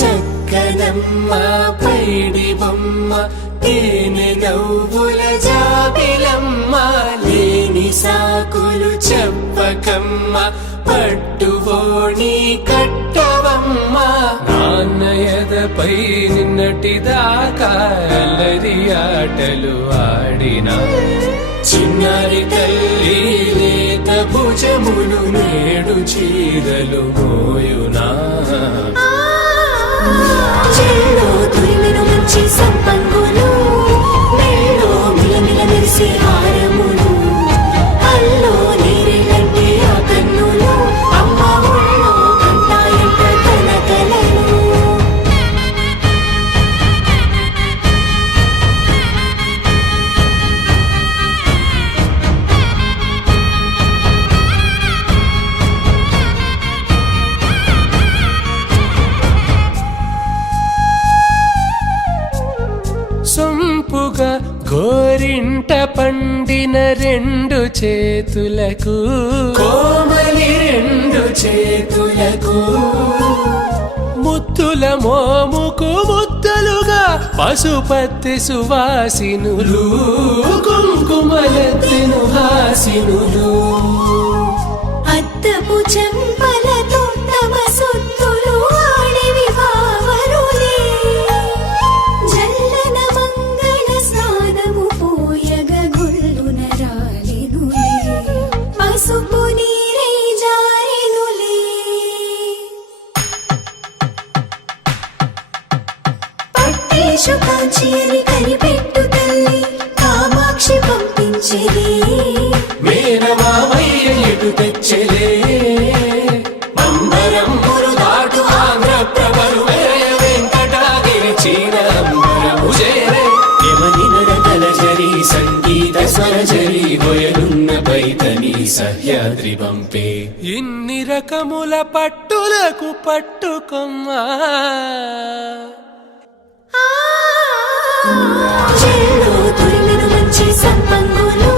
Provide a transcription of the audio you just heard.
చక్కనమ్మ పైడి బొమ్మ తేనె నవ్వుల జాబిలమ్మ లేని సాకులు చెప్పకమ్మ పట్టువోణి కట్టవమ్మ నాన్నయదపై నిన్నటిదాకా అల్లరి ఆటలు ఆడిన చిన్నారి తల్లి లేత భుజములు నేడు చీరలు మోయునా చెల్లో తురిమిను మంచి సంపంగులు మెళ్ళో మిలమిల మెరిసే హారములు అల్లో నీరెళ్ళంటే ఆ కన్నులు అమ్మ ఒళ్ళో కంటాయంట తన కలలు సొంపుగా గోరింట పండిన రెండు చేతులకు కోమలి రెండు చేతులకు ముద్దుల మోముకు ముద్దలుగా పశుపతి సువాసినులు కుంకుమలెత్తిను హాసినులు అద్దపు చెంపలతో తమ సొత్తులు ఆడివి బావరులే జల్లన మంగళ స్నానము పోయగ గుళ్ళున రాలినులే పసుపు నీరై జారినులే పట్టేషు కాంచి అని కనిపెట్టు తల్లి కామాక్షి పంపించిరి మేనమామయ్య ఎటు తెచ్చలే అంబరములు దాటు ఆంధ్ర ప్రభలు వెంకటాగిరి చీనంబరము చేరే యమని నడకల జరి సంగీత స్వరజరి హొయలున్న పైతని సహ్యాద్రి పంపే ఇన్ని రకముల పట్టులకు పట్టుకొమ్మా చెల్లో తురిమిను మంచి సంపంగులు